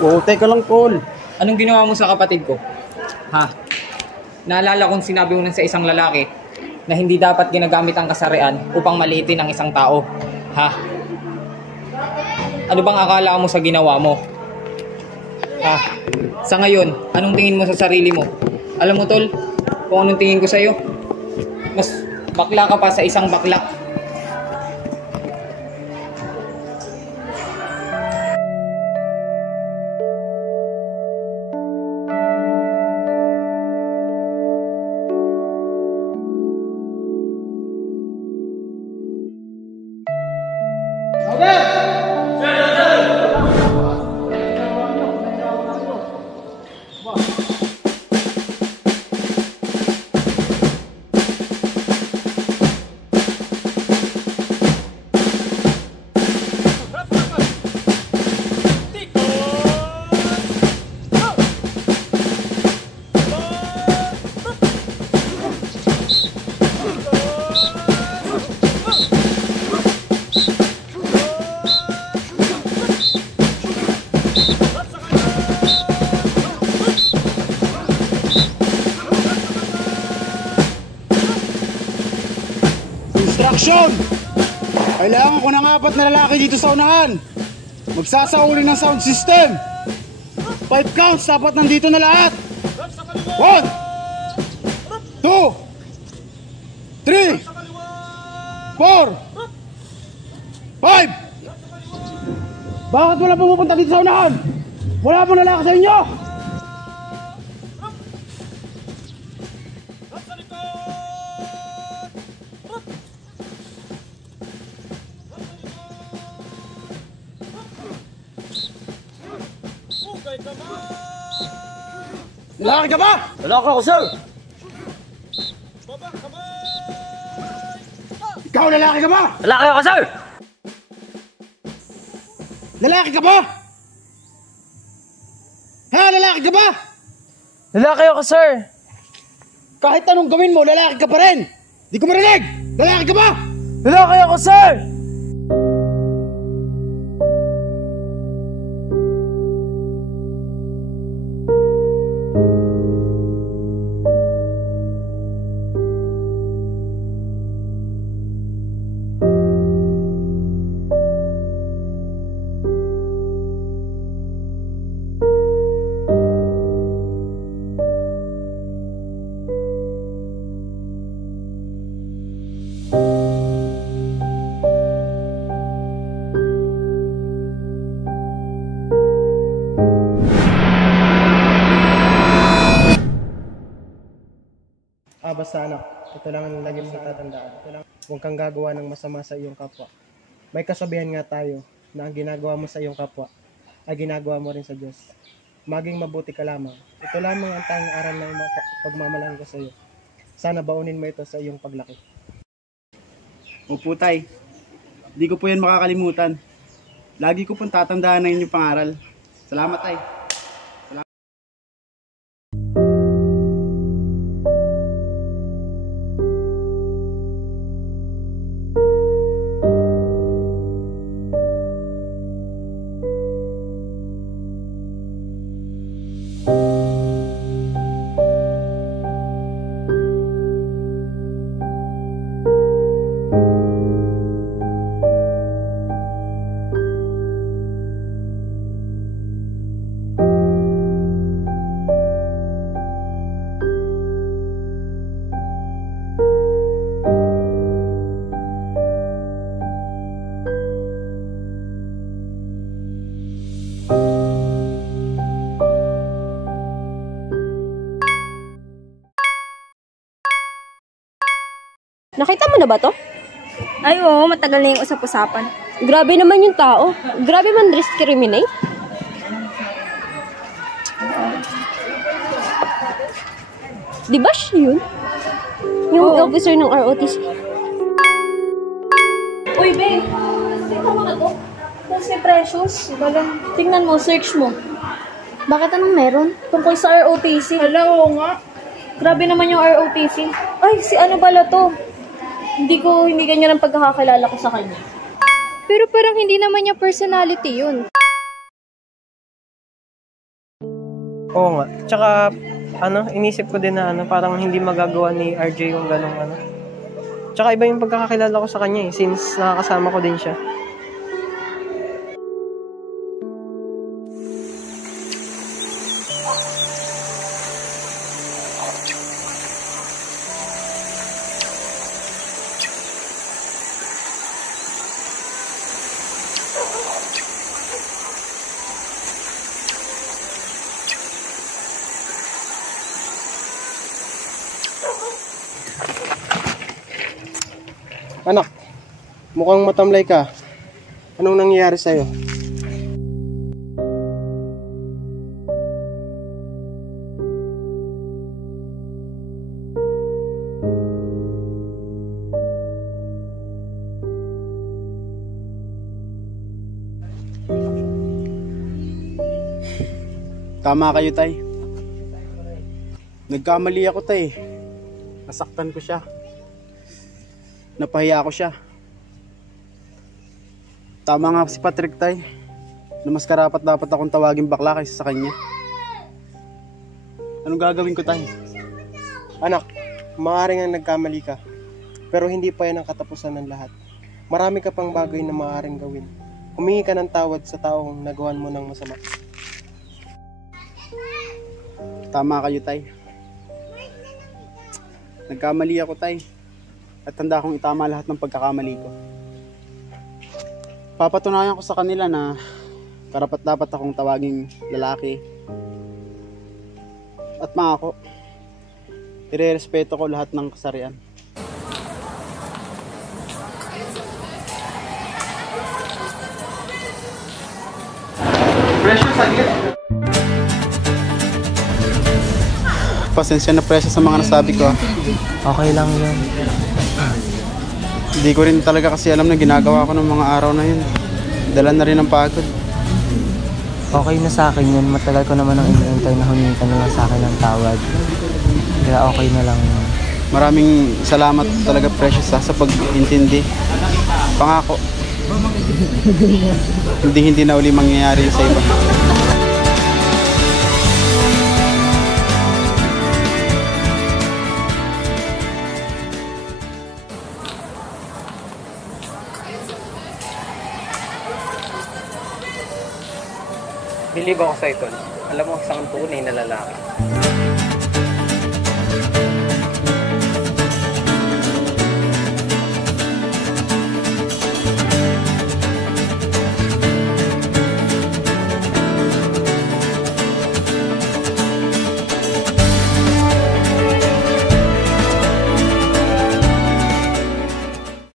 Oo, teka lang, Tol. Anong ginawa mo sa kapatid ko? Ha? Naalala kong sinabi mo sa isang lalaki na hindi dapat ginagamit ang kasarian upang maliitin ang isang tao. Ha? Ano bang akala mo sa ginawa mo? Ha? Sa ngayon, anong tingin mo sa sarili mo? Alam mo, Tol, kung anong tingin ko sa'yo? Mas bakla ka pa sa isang baklak. Instruction! Kailangan ko ng 4 na lalaki dito sa unahan. Magsasauli ng sound system. 5 counts, dapat nandito na lahat. 1, 2, 3, 4, 5. Bakit wala pumupunta dito sa unahan? Wala pong lalaki sa inyo? Lalaki ka ba? Lalaki ako, sir! Ikaw lalaki ka ba? Lalaki ako, sir! Lalaki ka ba? Ha? Lalaki ka ba? Lalaki ako, sir! Kahit anong gawin mo, lalaki ka pa rin! Di ko marinig! Lalaki ka ba? Lalaki ako, sir! Basta anak, ito lang ang lagi mong tatandaan. Huwag kang gagawa ng masama sa iyong kapwa. May kasabihan nga tayo na ang ginagawa mo sa iyong kapwa ay ginagawa mo rin sa Diyos. Maging mabuti ka lamang. Ito lamang ang tanging aral na pagmamalahan ko sa iyo. Sana baunin mo ito sa iyong paglaki. Opo, tay. Di ko po yan makakalimutan. Lagi ko pong tatandaan na inyong pangaral. Salamat, tay. Nakita mo na ba to? Ay, oo. Matagal na yung usap-usapan. Grabe naman yung tao. Grabe man discriminate. Di ba siya yun? Yung officer ng ROTC. Uy, babe. Tingnan mo na to. Tapos may Precious. Tingnan mo, search mo. Bakit anong meron? Tungkol sa ROTC. Hala, oo nga. Grabe naman yung ROTC. Ay, si ano pala to? Hindi ganyan ang pagkakakilala ko sa kanya. Pero parang hindi naman niya personality yun. Oo nga. Tsaka, inisip ko din na parang hindi magagawa ni RJ yung ganong Tsaka iba yung pagkakakilala ko sa kanya since nakakasama ko din siya. Anak, mukhang matamlay ka. Anong nangyayari sa'yo? Tama kayo, Tay. Nagkamali ako, Tay. Nasaktan ko siya. Napahiya ako siya. Tama nga si Patrick, Tay, na mas karapat dapat akong tawagin bakla kaysa sa kanya. Anong gagawin ko, Tay? Anak, maaaring ang nagkamali ka, pero hindi pa yan ang katapusan ng lahat. Marami ka pang bagay na maaaring gawin. Humingi ka ng tawad sa taong nagawan mo ng masama. Tama kayo, Tay. Nagkamali ako, Tay. At tanda kong itama lahat ng pagkakamali ko. Papatunayan ko sa kanila na karapat dapat akong tawaging lalaki. At mangako, irerespeto ko lahat ng kasarian. Precious, agad. Pasensya na Precious sa mga nasabi ko. Okay lang yun. Hindi ko rin talaga kasi alam na ginagawa ko ng mga araw na yun. Dala na rin ang pagod. Okay na sa akin yun. Matagal ko naman ang iniintay na humingi ka na lang sa akin ng tawad. Kaya okay na lang yun. Maraming salamat talaga Precious sa pag-intindi. Pangako, hindi na uli mangyayari sa iba. Believe ako sa'yo, Tol. Alam mo, isang tunay na lalaki.